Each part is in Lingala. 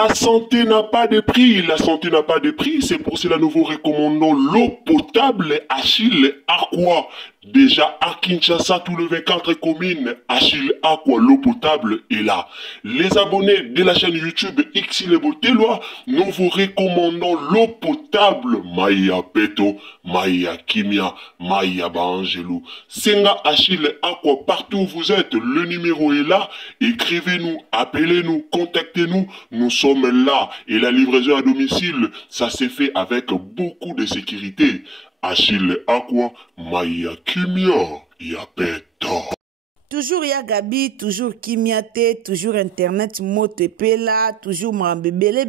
La santé n'a pas de prix, la santé n'a pas de prix, c'est pour cela nous vous recommandons l'eau potable Achille Aqua. Déjà à Kinshasa, tous les 24 communes, Achille Aqua, l'eau potable est là. Les abonnés de la chaîne YouTube Xile Botelwa, nous vous recommandons l'eau potable Maya Peto, Maya Kimia, Maya Bangelou. Senga Achille Aqua, partout où vous êtes, le numéro est là. Écrivez-nous, appelez-nous, contactez-nous, nous sommes là. Et la livraison à domicile, ça s'est fait avec beaucoup de sécurité. Achille Aqua, Maya Kimia, Yapeto. Toujours ya Gabi, toujours Kimiate, toujours internet moto pela, toujours mwambe bele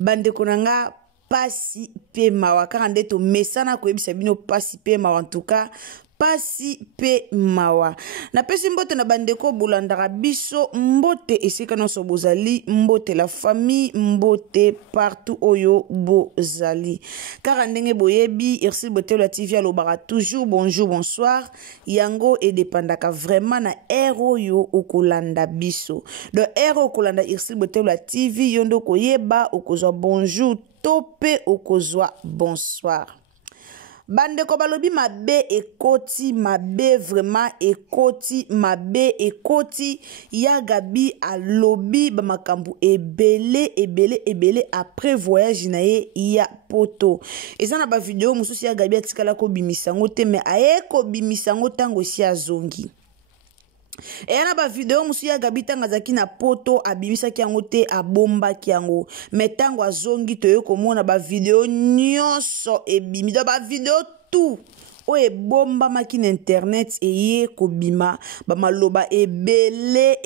bande konanga pasi pe mawa kande to mesana ko ebisa bino pasi pe mawa en tout cas pasi pe mawa na pesi mbote na bandeko bulandaka biso mbote esika nyonso bozali mbote la famille mbote partout oyo bozali kaka ndenge boyebi Xile Botelwa TV alobaka toujours bonjour bonsoir yango edepandaka vraiment na ere oyo okolanda biso do ere okolanda Xile Botelwa TV yondo koyeba okozwa bonjour tope okozwa bonsoir. Bande ko balobi mabe ekoti mabe vraiment ekoti mabe ekoti ya Gabi alobi ba makambu ebele après voyage na ye ya poto ezana ba video mususi ya Gabi atikala ko bimisango te mais aye ko bimisango tango si azongi. Et yana ba video musu ya Gabi tanga zaki na poto abimisa kiango te abomba kiango metango azongi toyo komona ba video nyonso ebimi do ba video tout o e bomba makine internet eye kobima ba maloba ebele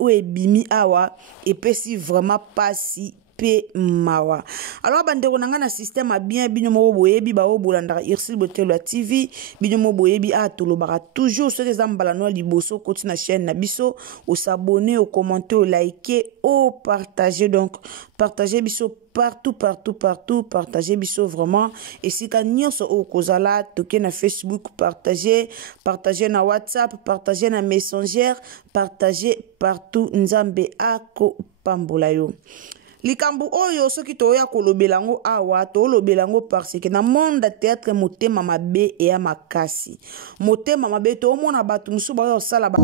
o ebimi awa epesi vraiment pasi pe mawa. Alors bandeko nanga na système a bien bino mo boyebi ba obolandaka Xile Botelwa TV bino mo boyebi a tolobaka toujours ceux des ambala no liboso koti na chaîne na biso au s'abonner au commenter au liker au partager donc partager biso partout partager biso vraiment et si ka nyonso o kozala toke na Facebook partager na WhatsApp partager na Messenger partager partout nzambe ako pambola yo. Likambu oyo soki toya kolobelango awa tolobelango parce que na monde théâtre motema mabe e ya makasi motema mabe to mona batu musuba yo sala ba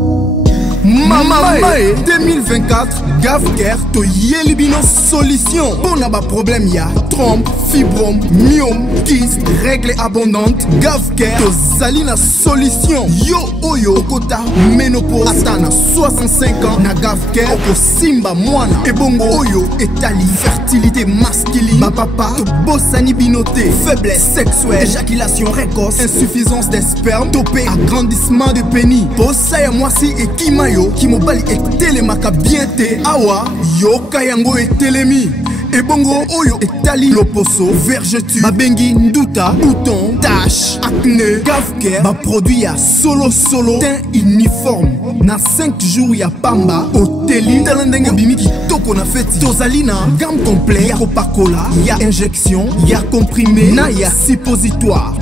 Mama 2024 Gavker to yelibino solution pour na ba problème ya trompe fibrome myome kyste règle abondante Gavker to zalina solution yo oyo kota ménopause atana 65 ans na Gavker oko simba mwana ebongo oyo etali fertilité masculine ba papa to bosani binoté faiblesse sexuelle éjaculation précoce insuffisance des spermes topé agrandissement de pénis bossa ya mwasi ekimayo kimobali etelemaka bien te awa yoka yango etelemi ebongo oyo etali loposo vergeture babengi nduta bouton tache acné Gavker ba produit ya solo teint uniforme na 5 jours ya pamba oteli talendenge bimiki toko na feti tozali na gamme complet ya kopakola ya injection ya comprimé na ya suppositoire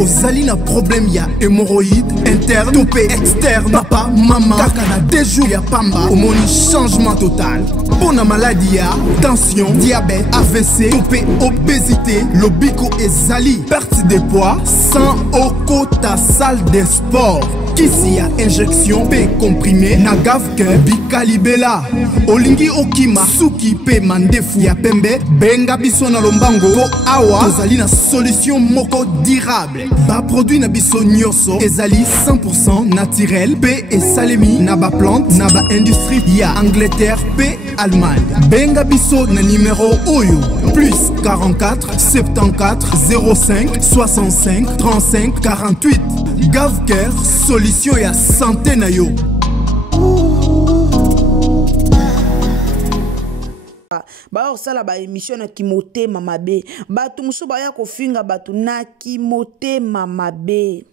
ozali na problème ya hémorroïde interne topé externe papa mama kaka na 2 jours ya pamba omoni changement total pona maladie ya tension diabète AVC topé obésité lobiko ezali perte de poids sans okota salle de sport kisi ya injection pe comprimé na Gavker bikalibela olingi okima suki pe mandefu ya pembe benga biso na lombango po awa tozali na solution moko durable ba produit na biso nyonso ezali 100% naturel pe esalemi na ba plante na ba industrie ya Angleterre pe Allemagne benga biso na numéro oyo plus 44 74 05 65 35 48 Gavker solution ya santé na yo. Ba osala ba émission na kimote mamabe batu musu ba ya kofinga batu na kimote mamabe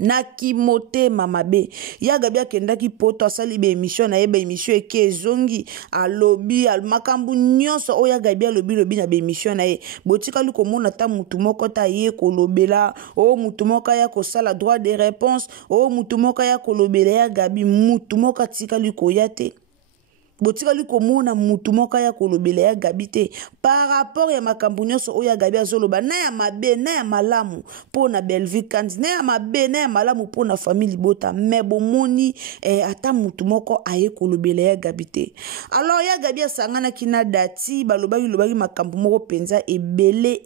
na kimote mamabe ya Gabi akendaki poto asali be émission na yeba émission eke zongi alobi al makambu nyonso oya Gabi alobi na be émission na ye botika luko mona ta mutu moko ta ye kolobela o mutu moko ya kosala droit de réponse o mutu moko ya kolobela ya Gabi mutu moko tika luko yate botikali komona mutu moko ya kolobela ya Gabi te par rapport ya makambo nyonso oyo ya Gabi azoloba na ya mabe na ya malamu mpo na Belleville Kandi na ya mabe na ya malamu mpo na famille Libota me bomoni ata mutu moko aye kolobela ya Gabi te. Alors ya Gabi asanganaki na Dati balobaki makambo moko penza ebele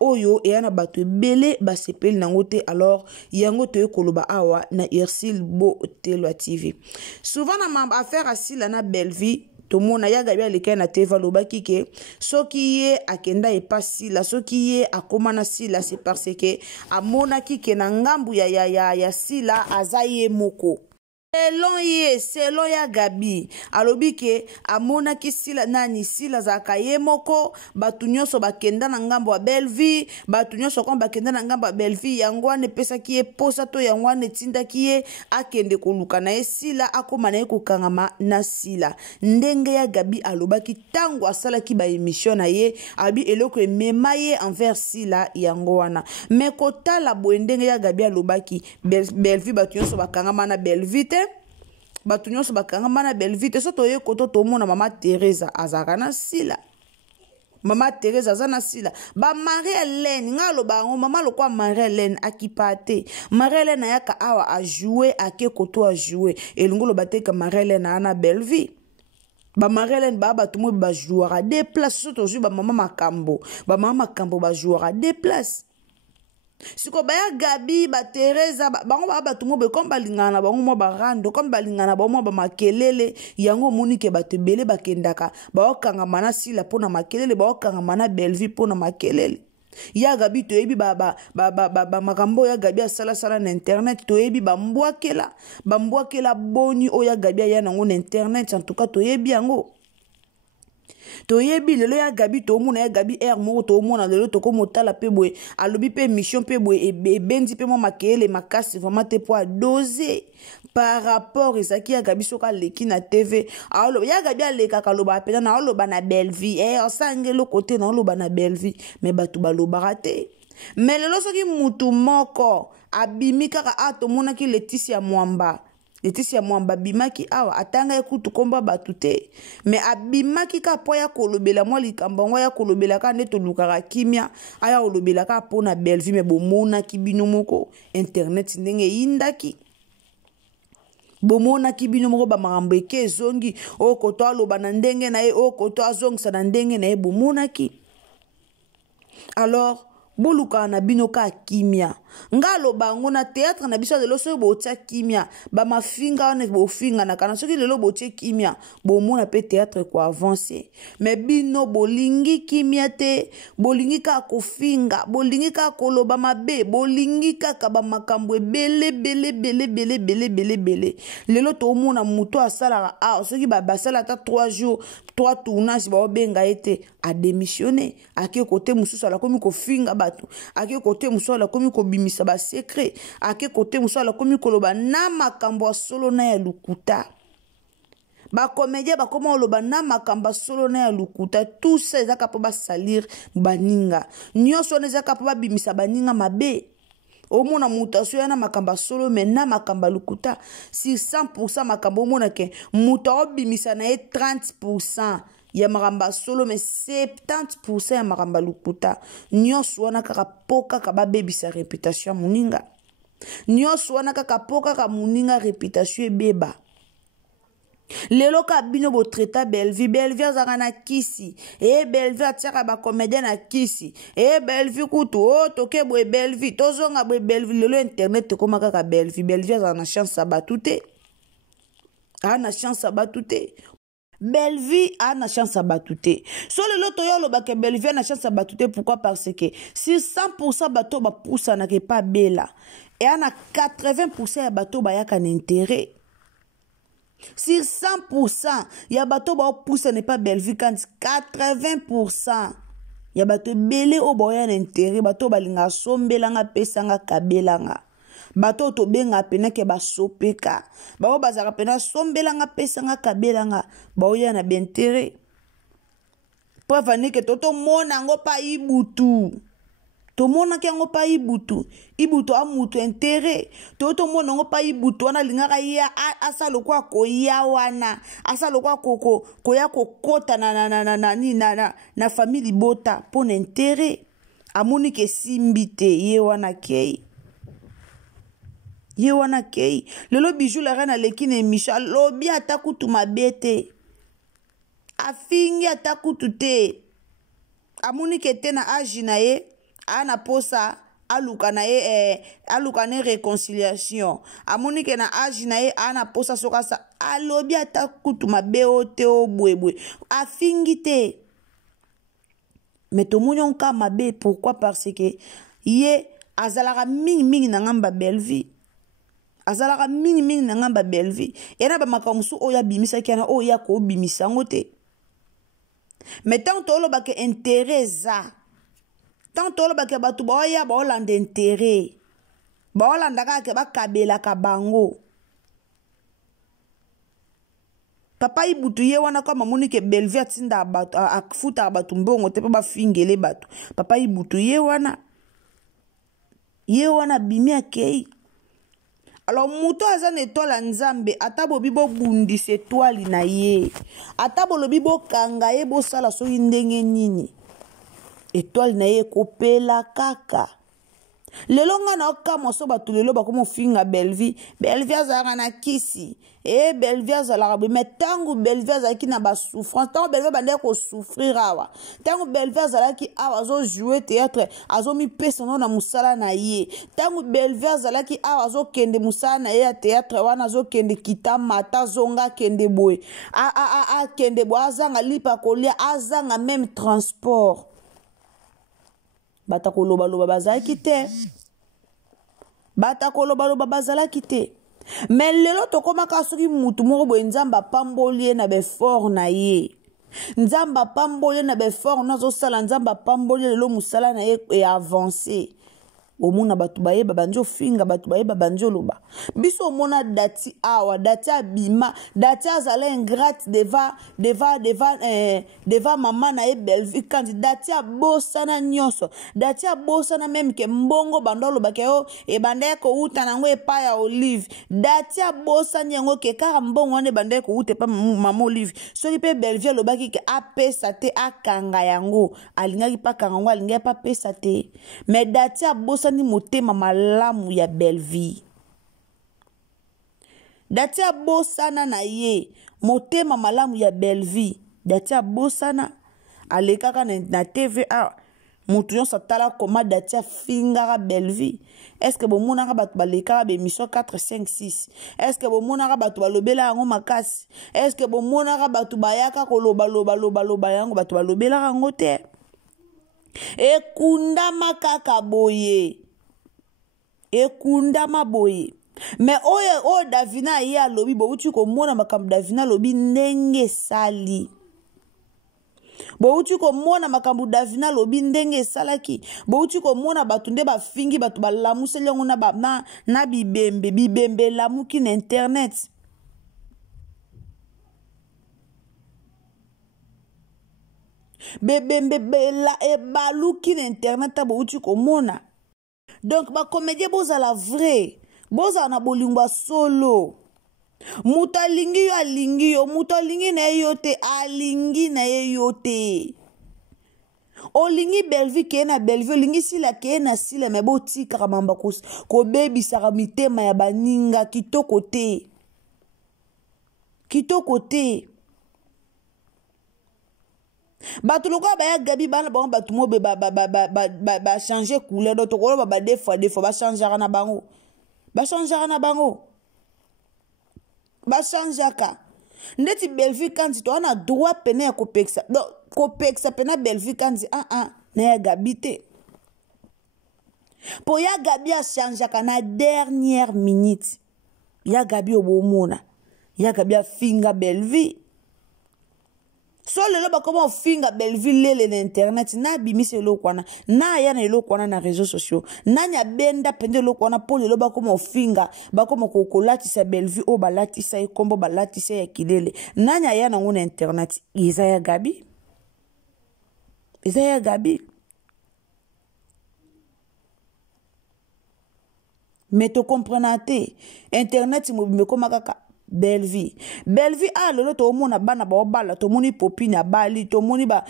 oyo eyana bato ebele basepeli nango te. Alors yango toye koloba awa na Irsil Bo Telwa TV. Souvent na affaire asila na Belleville tomona ya Gabi aleka na TV alobaki ke soki ye akenda epasila soki ye akoma na sila c'est parce que amonaki ke na ngambu ya sila azaye moko. Selon ya Gabi alobi ke amonaki sila nani sila zaka ye moko batu nyonso bakenda na ngambo ya Belleville batu nyonso kon bakenda na ngambo ya Belleville yango ane pesaki ye posa to yango ane tindaki ye akende koluka na ye sila akoma na ye kokangama na sila ndenge ya Gabi alobaki tango asalaki ba émission na ye abi eloko emema ye envers sila yango wana me kotala boye ndenge ya Gabi alobaki Belleville batu nyonso bakangama na Belleville batu nyonso bakangama na Belleville so toye koto tomona mama Teresa azaka na sila mama Teresa azana sila ba Marie-Hélène ngalo bango mama lokwa Marie-Hélène akipate Marie-Hélène ayaka awa a jouer ake koto a jouer elongolo bateka Marie-Hélène ana Belleville ba Marie-Hélène ba batu mo ba jouer à deux places so to ba mama makambo ba jouer à deux places. Siko baya Gabi ba Teresa bango ba batu mo be comme balingana bango mo ba rando comme balingana bango mo ba makelele yango munike batu bele bakendaka ba okanga mana sila pona makelele ba okanga mana Belleville pona makelele ya Gabi to yebi ba makambo ya Gabi sala na internet to yebi ba mbwakela boni o ya Gabi ya nango na internet en tout cas to yebi yango toyebi lelo ya Gabi to mona ya Gabi moko to mona lelo to ko motala pe boye alobi pe mission pe boye bendi pe mo makele makasi vraiment te po doser par rapport ezaki ya Gabi soka leki na TV alo ya Gabi aleka kaloba pena na aloba na Belleville osangelo côté na aloba na Belleville mais batu baloba raté mais lelo soki mutu moko abimi kaka ato mona ki Laetitia Mwamba bimaki awa atanga ekutu komba batute mais abimaki ka poya kolobela mwa likambango ya kolobela ka neto lukaka kimia aya kolobela ka pona Belleville mais bomona kibino moko internet ndenge yindaki bomona kibino moko ba makambo eke zongi o koto aloba na ndenge na ye o koto azongisa na ndenge na ye bomona ki. Alors boluka na bino ka kimia ngalo bango na théâtre na biso de loso botia kimia ba mafinga on bo finga na kana soki lelo botie kimia bo mona pe théâtre ko avancer mais bino bolingi kimia te bolingi ka ko finga bolingi ka koloba mabe bolingi ka ba makambo bele lelo to mona muto asala soki ba basala ta 3 jours 3 tournages ba obenga ete a démissionner ake côté mususu ala komi ko finga batu ake côté mususu ala komi ko misa ba secret ake côté musala komi koloba na makambo solo na ya lukuta ba comédien ba koma oloba na makambo solo na ya lukuta tout ça ezaka po ba salir baninga nyonso ezaka po ba bimisa baninga mabe omona mutation yana makambo solo mais na makambo lukuta si 100% makambo omona ke muto obimisa na 30% ya maramba solo mais 70% ya maramba lukuta nyonso wana kaka poka ka babebisa réputation muninga nyonso wana kaka poka ka muninga réputation ebeba lelo ka bino bo traita Belleville azaka na kisi Belleville atiaka ba comédien na kisi Belleville kutu toke boye Belleville tozonga boye Belleville lelo internet koma kaka Belleville azaka na chance abatute ana chance abatute Belleville a na chance abatute. So le loto yo lo bake Belleville na chance abatute pourquoi parce que si 100% bateau ba poussa na ke pas bela et ana 80% ya bateau ba yaka n'intérêt. Si 100% ya bateau ba poussa n'est pas Belleville quand 80% ya bateau belé o boya n'intérêt bateau ba linga sombela nga pesa nga kabela nga. Bato to benga pena ke ba sopeka ba bazaka pena sombela nga pesa nga kabela nga ba oya na bentere preuve ni ke toto mona ngo pa ibutu To mona ki yango pa ibutu a mutu enterré to mona yango pa ibutu wana lingaka ya asalo kwa ko ya wana asalo kwa ko ya ko kota na famille bota pour enterré amoni ke simbite ye wana kei lelo bijou la reine lekine misha lobi atakutu mabete afingi atakutu te amoni ke te na agi na ye ana posa aluka na ye aluka ne réconciliation amoni ke na agi na ye ana posa soka sa alobi atakutu mabe o te o bwebwe afingi te mais tomoni onka mabe pourquoi parce que ye azalaka mingi na ngamba belle vie azalaka mingi na ngamba belle vie ena ba makamusu oya bimisa kiana oya ko bimisa ngote mais tant tolo ba ke intérêt za tant tolo ba ke batu ba oya ba olanda intérêt ba olanda ka ke ba kabela ka bango papa ibutu ye wana kama moni ke belle vie atinda batu akufuta batu mbongo te ba fingele batu papa ibutu ye wana bimi akei. Alors muto azan étoile nzambe atabo bibo bundi se étoile na ye atabo lo bibo kanga ye bo sala so ndenge nini étoile na ye kopela kaka lelo nga na okama so batu lelo bakomo finga Bellevie azalaka na kisi Bellevie azalaka be mais tangu Bellevie azalaki na ba souffrance tangu Bellevie bande ko souffrir awa tangu Bellevie azalaki awa azo jouer théâtre azo mi pesa na musala na ye tangu Bellevie azalaki awa azo kende musala na ye ya théâtre wana azo kende kitama ta zonga kende boy kende bo azanga lipa kolia azanga même transport batakoloba bazalaki te bazalaki te mais lelo tokomaka soki mutu moko boye nzamba pamboli na befort na ye nzamba pamboli na befort nazosala nzamba pamboli lelo musala na ye e avancé omona batu bayeba banjo finga batu bayeba banjo loba biso omona dati awa dati abima dati azala ingrate deva mama na ye Bellevie kandi dati abosana nyonso dati abosana même ke mbongo bandolo bakeo e bande ko uta nango epa ya Olive dati abosani yango ke kaka mbongo wane bande ko uta pa mama Olive soki pe Bellevie lobaki ke apesa te akanga yango alingaki pa kanga yango alingaki pa pesa te mais dati abosani motema malamu ya Bellevie dati abosana na ye motema malamu ya Bellevie dati abosana alekaka na TVA mutu nyonso tala koma dati afingaka Bellevie est-ce que bomonaka bato balekaka bemission 4 5 6 est-ce que bomonaka bato balobela yango makasi est-ce que bomonaka bato bayaka koloba yango bato balobelaka yango te ekundama kaka boye ekundama boye mais oyo Davina ye alobi bouti komona makambo Davina alobi ndenge sali bouti komona makambo Davina alobi ndenge salaki bouti komona batu nde bafingi batu balamuseli yango na bibembe lamuki na internet bebembe baluki na internet bouti komona. Donc ba comédien bozala vrai bozala na bolingwa solo mutu alingi yo alingi yo mutu alingi na yo te alingi na yo te olingi Bellevie ke na Bellevie olingi sila ke na sila me botika mamba ko bebisaka mitema ya baninga kitoko te batu lokola baya gabi bana bango batu mo be ba changer couleur do tokolo ba des fois ba changer na bango ba changeaka ndeti Bellevie kanzi to ana droit pene ya kopeksa do kopeksa pena Bellevie kanzi na ya gabi te po ya gabi a changeaka na dernière minute ya gabi obomona ya gabi a finga Bellevie so lelo bakoma finga Bellevie lele na internet na bimise lokwana na ya na lokwana na réseaux sociaux na nya benda pende lokwana po lelo bakoma finga bakoma kokolatisa Bellevie o balatisa ekombo balatisa ya kilele na nya ya na ngona internet Isaiah Gabi mais to comprenate internet mobimbe koma kaka belle vie lelo to mona bana ba obala to moni popine abali to moni ba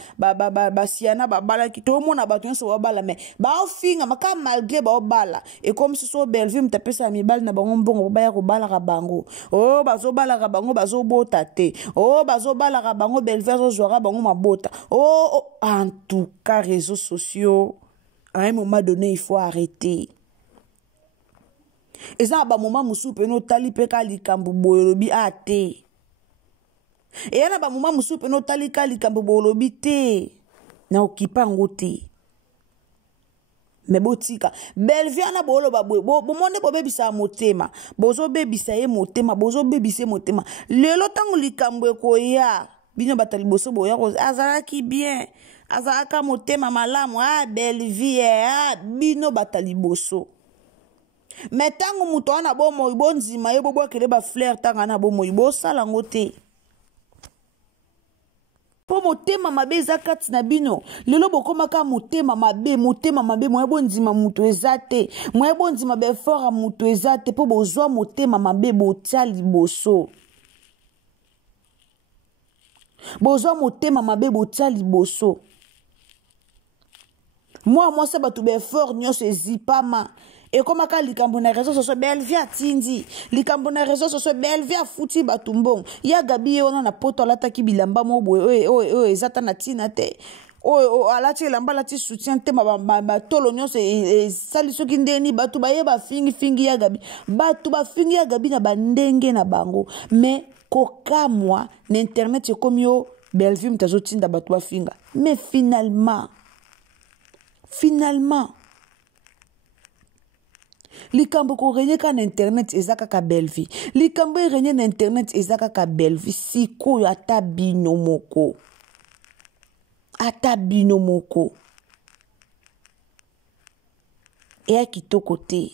siana ba bala ki to mona ba tonso obala mais ba ofinga maka malgré ba obala et comme si so belle vie mtapesa mi bal na bango mbongo ba ya ko bala ka bango oh bazo bala ka bango bazo bota te oh bazo bala ka bango belle vie zo joara bango mabota oh en tout cas réseaux sociaux à un moment donné il faut arrêter. Et ça, ba moment musu pe no tali pe ka likambu boyolobi ate. Et yana ba moment musu pe no tali ka likambu boyolobi te. Na okipa ngote. Me botika. Belvia na bolo ba boy. Bo monde bo bebisa motema. Bozo bebisa ye motema. Bozo bebise motema. Lelo tangu likambu ko ya. Bino batali boso boya ko azaraki bien. Azaraka motema malamu. Ah Belvia. Bino batali boso. Mais tango muto ana bo moyibo nzima ye bobo kele ba fleur tanga na bo moyibo sala ngote po motema mabe eza kati na bino lelo bokoma ka motema mabe moyebo nzima muto ezate moyebo nzima be fora muto ezate po bozwa motema mabe botia liboso bozwa motema mabe botia liboso moi ça batu be fort nyose zipama. Et comme à likambo na réseaux sociaux Belvia tindi likambo na réseaux sociaux Belvia futi batumbong ya gabi ona na poto la taki bilamba mo boy ezata na tina te alati lamba lati soutien te ma tolo nyonso sali soki ndeni batu ba yeba fingi ya gabi batu ba fingi ya gabi na bandenge na bango mais koka moi na internet comme yo Belvia mtazotinda batu ba finga mais finalement likambo ko renye ka na internet ezaka ka belle vie likambo renye na internet ezaka ka belle vie siko ata bino moko e kitoko te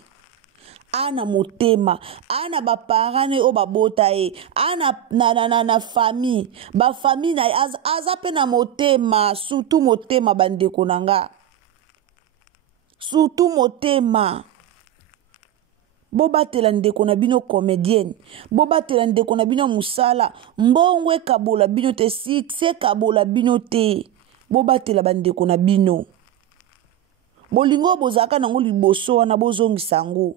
ana motema ana ba parane o babota e ana na famille ba famille na azape na motema surtout motema bandeko nanga surtout motema bobatela ndeko na bino comédienne bobatela ndeko na bino musala mbongwe kabola bino te succès kabola bino te bobatela bandeko na bino bolingo bozaka nango liboso wana bozongisa ngo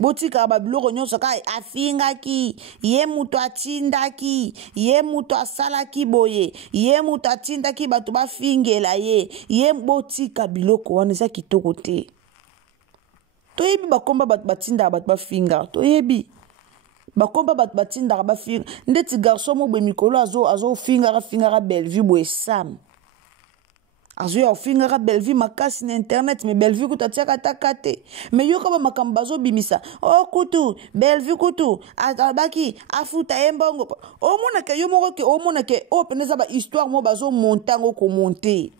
botika babiloko nyonso ka afingaki ye muto atindaki ye muto asalaki boye ye muto atindaki bato bafingela ye botika biloko wana eza kitoko te toyebi bakomba bato batindaka bato bafinga toyebi bakomba bato batindaka bafinga ndeti garçon mo boye mikolo azofingaka belle vie boye sam azoya ofingaka belle vie makasi na internet mais belle vie kutu atiaka taka te mais yo kaba makambo bazobimisa o kutu belle vie kutu atabaki afuta ye mbongo omonake yo moko ke omonake o peneza ba histoire mo bazomonta ngo komonte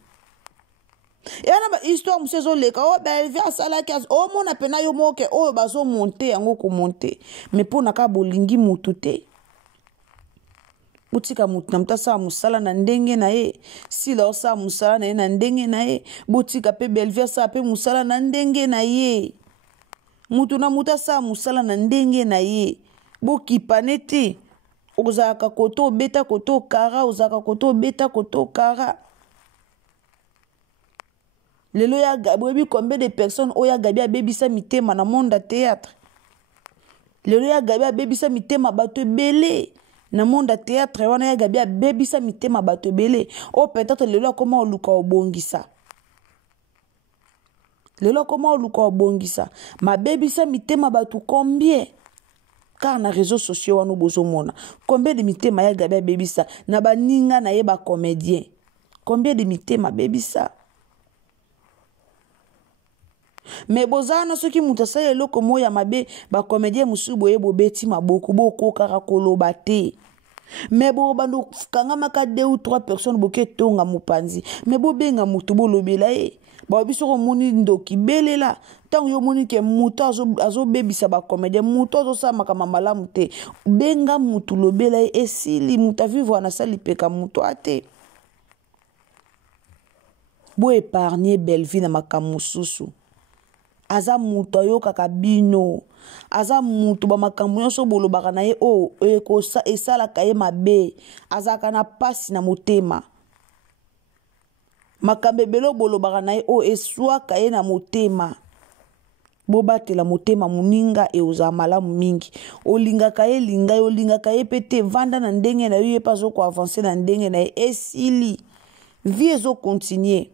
yana ba histoire musezo leka o belle vie asalaki omona pena yo moko ke oyo bazomonte yango komonte mais pona ka bolingi mutu te botika mutu na mutasa musala na ndenge na ye sila osa musala na ye na ndenge na ye botika pe Belvia sa pe musala na ndenge na ye mutu na mutasa musala na ndenge na ye bokipane te ozalaka koto beta koto kara ozalaka koto beta koto kara lelo ya gabi combien de personnes oya gabi abebisa mitema na monde à théâtre lelo ya gabi abebisa mitema bato ebele na monde à théâtre wana ya gabi abebisa mitema bato ebele o peut-être lelo comment oluka obongisa mabebisa mitema bato combien car na réseaux sociaux wana bozomona combien de mitema ya gabi abebisa na baninga na ye ba comédien combien de mitema bebisa mais bozana soki mutasa eloko moya mabe ba comédien musu boye bobeti maboko boko kaka koloba te mais bo bando kanga maka 2 ou 3 personnes boke tonga mupanzi mais bo benga mutu bolobela ba biso ko moni ndoki belela tango yo moni ke mutu azo bebisa ba comédien mutu azo sama kama malamu te benga mutu lobela esili mutu vivre na sali peka mutu ate bo épargner belle vie na makamususu aza mutu ayokaka bino aza mutu bamakambo nyonso bolobaka na ye o esalaka ye mabe azalaka na pasi na motema makambo ebele bolobaka na ye o eswaka ye na motema bobatela motema moninga eozala malamu mingi olingaka ye linga ye olingaka ye pe te vanda na ndenge na yo ye mpe azokoavanse na ndenge na ye esili vie ezokontinue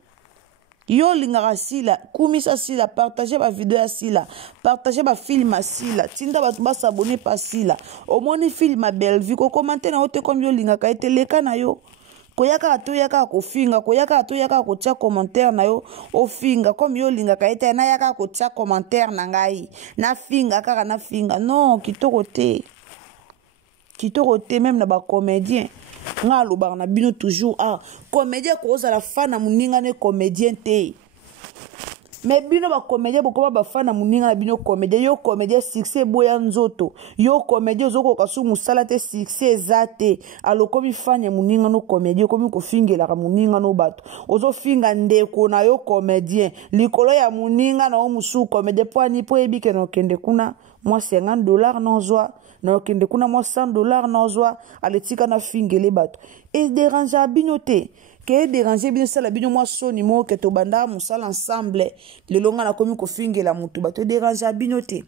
yo lingaka sila kumisa sila partage bavideo ya sila partage bafilme ya sila tinda bato basabone pa sila omoni filme ya Bellevue kokomante na yo te komi yo lingaka ye te leka na yo koyaka to yaka kofinga koyaka to yaka kotia commentaire na yo ofinga comme yo lingaka ete na yaka kotia commentaire na ngai na finga kaka na finga non kitoko te même na ba comédien nga lobaka na bino toujours comédien ko za la fan na muninga ne comédien te mais bino ba comédien bokoma ba fan na muninga na bino comédien yo comédien succès boya nzoto yo comédien zoko kasu musala te succès zate alokomi fan ya muninga no comédien komi ko fingela ka muninga no bato ozo finga ndeko na yo comédien likolo ya muninga na o musu comédien po ebike no kende kuna moi $50 nozwa na kende kuna moi $100 nozwa aletika na fingele bato et déranger bino te que déranger bien ça la bino moi soni mo que to banda musala ensemble le longa na komi ko fingela mutu bato déranger bino te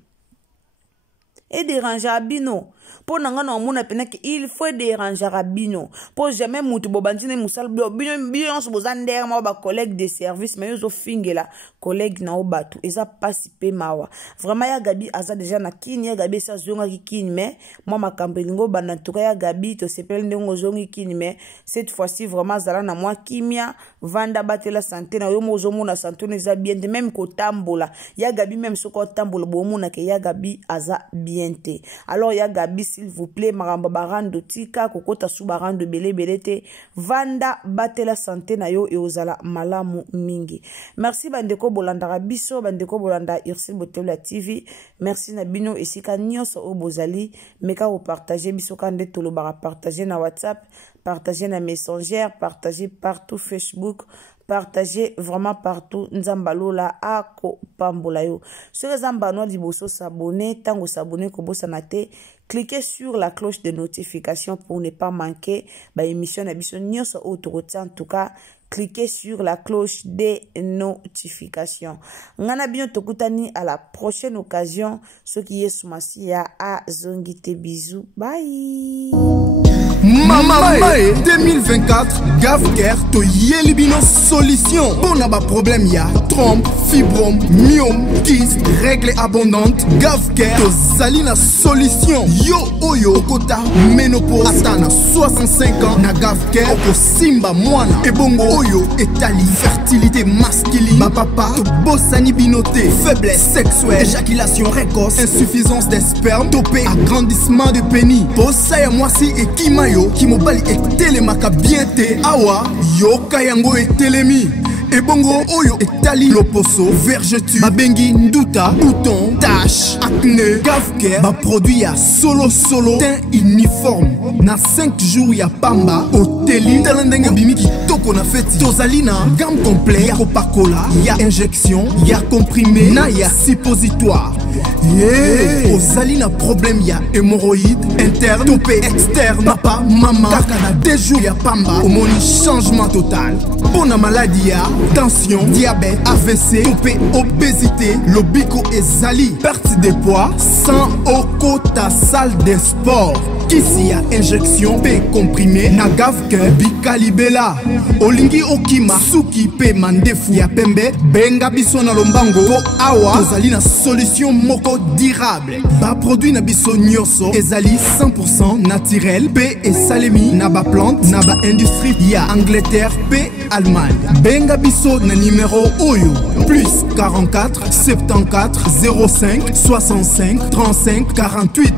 et déranger bino pour nanga na mona pena que il faut déranger bino pour jamais mutu bobandine musala bino so bozandere ma ba collègue de service mais yo fingela collègue na obatu eza pasi pe mawa vraiment ya Gabi aza déjà na kini ya Gabi sa zonga kini mais moi makambo lingo bana tuka ya Gabi to sepel ndongo zongi kini mais cette fois-ci vraiment zala na moi kimia vanda batela santé na yo mozo mona santé neza bien de même ko tambola ya Gabi même soko tambola bo mona ke ya Gabi aza bien te alors ya Gabi s'il vous plaît maramba barando tika kokota su barando belé te vanda batela santé na yo e ozala malamu mingi merci bandeko bolanda biso bandeko bolanda Ursule Botelo TV merci na bino esika nyonso o bozali meka o partager biso kande tolo bara partager na WhatsApp partager na Messenger partager partout Facebook partagez vraiment partout nzambalola ako pambola yo sur zambano liboso s'abonner tango s'abonner ko bosana te cliquez sur la cloche de notification pour ne pas manquer ba émission na biso nyonso autorité en tout cas cliquez sur la cloche des notifications ngana bien tokutani à la prochaine occasion ce qui est sumasiya a zongite bisous bye Mamae 2024 Gavker to Yelibino solution. Bon a problème ya trompe, fibrome, myome, kyste, règle abondante. Gavker to Zalina solution. Yo oyo kota ménopause atana 65 ans na Gavker oko simba mwana. Ebongo oyo etali fertilité masculine. Ma papa to bossani binoté, faiblesse sexuelle, éjaculation précoce, insuffisance des spermes, topé agrandissement de pénis. Bossa moi si et kimayo ki mobali etelemaka bien te awa yoka yango etelemi ebongo oyo etali loposo vergeture babengi nduta bouton tache acné Gavker ba produit ya solo teint uniforme na 5 jours ya pamba oteli talendenge bimiki toko na feti tozali na gamme complet ya kopakola ya injection ya comprimé na ya suppositoire ozali na problème ya hémorroïde interne topé externe papa mama kaka na 2 jours ya pamba omoni changement total pona maladie ya tension diabète AVC topé obésité lobiko ezali perte de poids sans okota salle de sport kisi ya injection pe comprimé na Gavker bikalibela olingi okima suki pe mandefu ya pembe benga biso na lombango po awa tozali na solution moko durable ba produit na biso nyonso ezali 100% naturel pe esalemi na ba plante na ba industrie ya Angleterre pe Allemagne benga biso na numéro oyo plus 44 74 05 65 35 48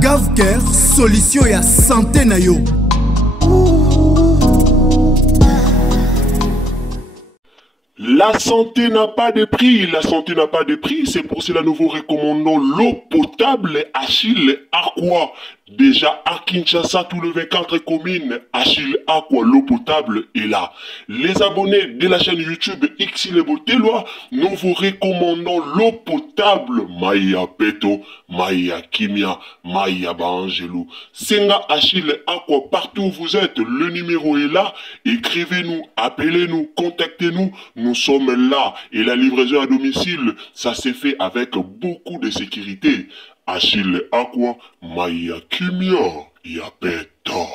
Gavker solution ya santé na yo. La santé n'a pas de prix, la santé n'a pas de prix, c'est pour cela nous vous recommandons l'eau potable Achille Aqua. Déjà à Kinshasa, tout le 24 communes, Achille Aqua, l'eau potable est là. Les abonnés de la chaîne YouTube Xile Botelwa, nous vous recommandons l'eau potable. Maïa Peto, Maïa Kimia, Maïa Bangelou. Senga Achille Aqua, partout où vous êtes, le numéro est là. Écrivez-nous, appelez-nous, contactez-nous. Nous sommes là. Et la livraison à domicile, ça s'est fait avec beaucoup de sécurité. Achille Aqua, Maïa Kimia, Yapeta.